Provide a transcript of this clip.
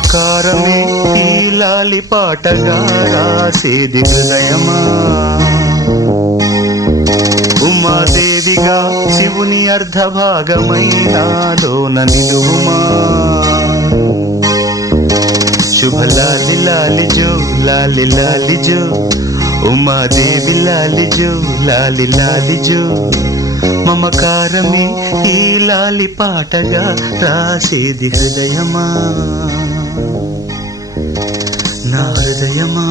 మమకారమే ఈ లాలి పాటగా రాసేది హృదయమా. ఉమాదేవిగా శివుని అర్ధభాగమైనాలోన నిలువుమా. శుభ లాలి లాలి జో లాలి లాలి జో, ఉమాదేవి లాలి జో లాలి లాలి జో. మమకారమే ఈ లాలి పాటగా రాసేది హృదయమా, నా హృదయమా.